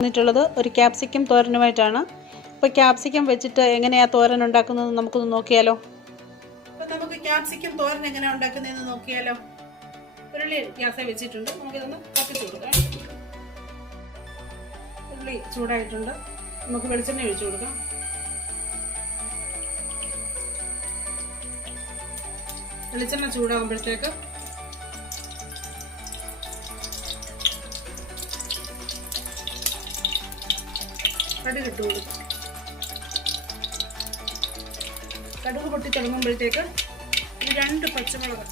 വന്നിട്ടുള്ളത് ഒരു ക്യാപ്സിക്കം തോരനുമായിട്ടാണ്. അപ്പോൾ ക്യാപ്സിക്കം വെച്ചിട്ട് എങ്ങനെയാണ് തോരൻ ഉണ്ടാക്കുന്നത് നമുക്കൊന്ന് നോക്കിയാലോ. അപ്പോൾ നമുക്ക് ക്യാപ്സിക്കം തോരൻ എങ്ങനെയാണ് ഉണ്ടാക്കുന്നതെന്ന് നോക്കിയാലോ. ഉരുളി ഗ്യാസിൽ വെച്ചിട്ടുണ്ട്, നമുക്കിതൊന്ന് കത്തിച്ച് കൊടുക്കാം. ഉരുളി ചൂടായിട്ടുണ്ട്, നമുക്ക് വെളിച്ചെണ്ണ ഒഴിച്ചു കൊടുക്കാം. വെളിച്ചെണ്ണ ചൂടാകുമ്പോഴത്തേക്ക് കടുക് ഇട്ട് കൊടുക്കും. കടുക് പൊട്ടി തുടങ്ങുമ്പോഴത്തേക്ക് ഒരു 2 പച്ചമുളക്,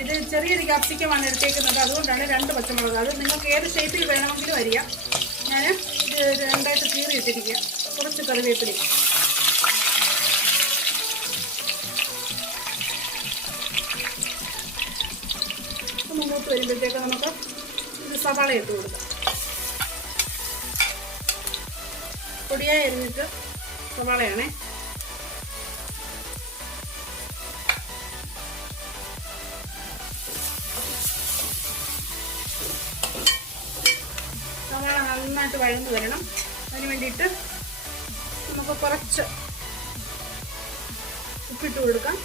ഇത് ചെറിയൊരു ക്യാപ്സിക്കമാണ് എടുത്തേക്കുന്നത്, അതുകൊണ്ടാണ് 2 പച്ചമുളക്. അത് നിങ്ങൾക്ക് ഏത് ഷേപ്പിൽ വേണമെങ്കിലും അരിയാം. ഞാൻ ഇത് 2ആയിട്ട് കീറി ഇട്ടിരിക്കുക. കുറച്ച് കറിവേപ്പില, മൂത്ത് വരുമ്പോഴത്തേക്ക് നമുക്ക് ഇത് സവാള ഇട്ട് കൊടുക്കാം. പൊടിയായി അരിഞ്ഞിട്ട് സവാളയാണേ. സവാള നന്നായിട്ട് വഴന്ന് വരണം. അതിന് വേണ്ടിയിട്ട് നമുക്ക് കുറച്ച് ഉപ്പിട്ട് കൊടുക്കാം.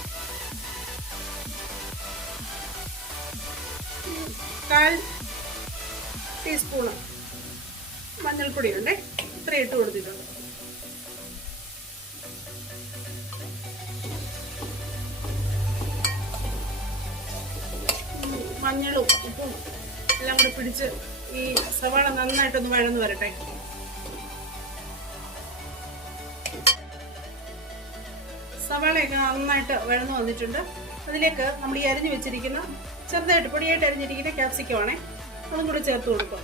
1/4 ടീസ്പൂണ് മഞ്ഞൾപ്പൊടിയുണ്ട്, ഇത്ര ഇട്ട് കൊടുത്തിട്ടുണ്ട്. മഞ്ഞളും ഉപ്പും എല്ലാം കൂടെ പിടിച്ച് ഈ സവാള നന്നായിട്ടൊന്ന് വഴന്ന് വരട്ടെ. സവാളയൊക്കെ നന്നായിട്ട് വഴന്ന് വന്നിട്ടുണ്ട്. അതിലേക്ക് നമ്മൾ ഈ അരിഞ്ഞു വെച്ചിരിക്കുന്ന ചെറുതായിട്ട് പൊടിയായിട്ട് അരിഞ്ഞിരിക്കുന്ന ക്യാപ്സിക്കമാണേ, അതും കൂടെ ചേർത്ത് കൊടുക്കും.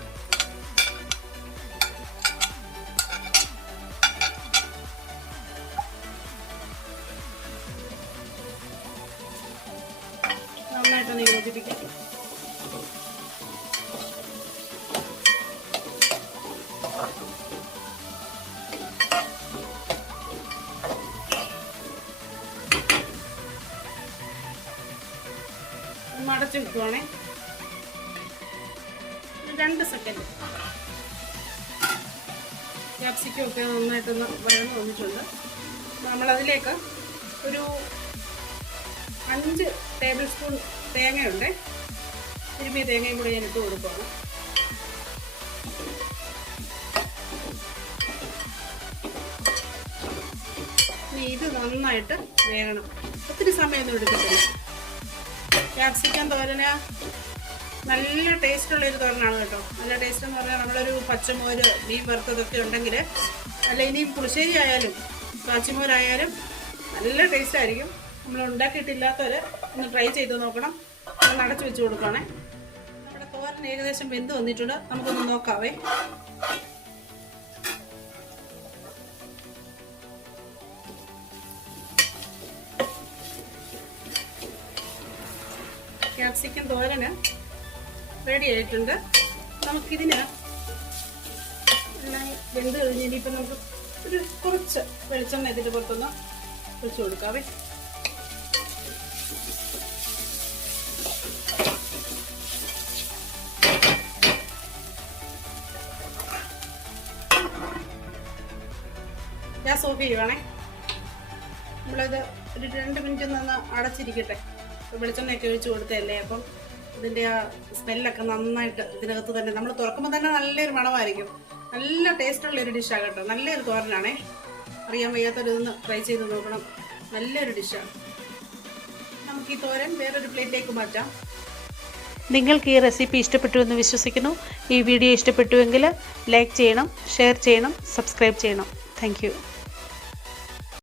നന്നായിട്ടൊന്ന് യോജിപ്പിക്കാം. അടച്ചു വെക്കുവാണേ 2 സെക്കൻഡ്. ക്യാപ്സിക്കം ഒക്കെ നന്നായിട്ടൊന്ന് വഴന്ന് വന്നിട്ടുണ്ട്. നമ്മളതിലേക്ക് ഒരു 5 ടേബിൾ സ്പൂൺ തേങ്ങയുണ്ട്, തിരുമ്മിയ തേങ്ങയും കൂടെ ഞാൻ ഇട്ട് കൊടുക്കുകയാണ്. ഇനി ഇത് നന്നായിട്ട് വേകണം. ഒത്തിരി സമയമൊന്നും എടുക്കത്തില്ല. ക്യാപ്സിക്കം തോരന് നല്ല ടേസ്റ്റുള്ളൊരു തോരനാണ് കേട്ടോ. നല്ല ടേസ്റ്റ് എന്ന് പറഞ്ഞാൽ നമ്മളൊരു പച്ചമോര്, മീൻ വറുത്തതൊക്കെ ഉണ്ടെങ്കിൽ, അല്ല ഇനിയും പുളിശ്ശേരി ആയാലും കാച്ചിമോരായാലും നല്ല ടേസ്റ്റ് ആയിരിക്കും. നമ്മൾ ഉണ്ടാക്കിയിട്ടില്ലാത്തവർ ഒന്ന് ട്രൈ ചെയ്ത് നോക്കണം. ഒന്ന് അടച്ചു വെച്ച് കൊടുക്കുകയാണേ. നമ്മുടെ തോരൻ ഏകദേശം വെന്ത് വന്നിട്ടുണ്ട്, നമുക്കൊന്ന് നോക്കാവേ. ക്യാപ്സിക്കം തോരന് റെഡി ആയിട്ടുണ്ട്. നമുക്കിതിന് എല്ലാം വെന്ത് കഴിഞ്ഞ് ഇനിയിപ്പം നമുക്ക് ഒരു കുറച്ച് വെളിച്ചെണ്ണ ഇതിൻ്റെ പുറത്തൊന്ന് ഒഴിച്ചു കൊടുക്കാവേ. ഗ്യാസ് ഓഫ് ചെയ്യുവാണേ. നമ്മളത് ഒരു 2 മിനിറ്റ് ഒന്ന് അടച്ചിരിക്കട്ടെ. വെളിച്ചെണ്ണയൊക്കെ ഒഴിച്ച് കൊടുത്തതല്ലേ, അപ്പം ഇതിൻ്റെ ആ സ്മെല്ലൊക്കെ നന്നായിട്ട് ഇതിനകത്ത് തന്നെ, നമ്മൾ തുറക്കുമ്പോൾ തന്നെ നല്ലൊരു മണമായിരിക്കും. നല്ല ടേസ്റ്റുള്ളൊരു ഡിഷാണ് കേട്ടോ. നല്ലൊരു തോരനാണേ. അറിയാൻ വയ്യാത്തൊരിതൊന്ന് ട്രൈ ചെയ്ത് നോക്കണം. നല്ലൊരു ഡിഷാണ്. നമുക്ക് ഈ തോരൻ വേറൊരു പ്ലേറ്റിലേക്ക് മാറ്റാം. നിങ്ങൾക്ക് ഈ റെസിപ്പി ഇഷ്ടപ്പെട്ടു എന്ന് വിശ്വസിക്കുന്നു. ഈ വീഡിയോ ഇഷ്ടപ്പെട്ടുവെങ്കിൽ ലൈക്ക് ചെയ്യണം, ഷെയർ ചെയ്യണം, സബ്സ്ക്രൈബ് ചെയ്യണം. Thank you.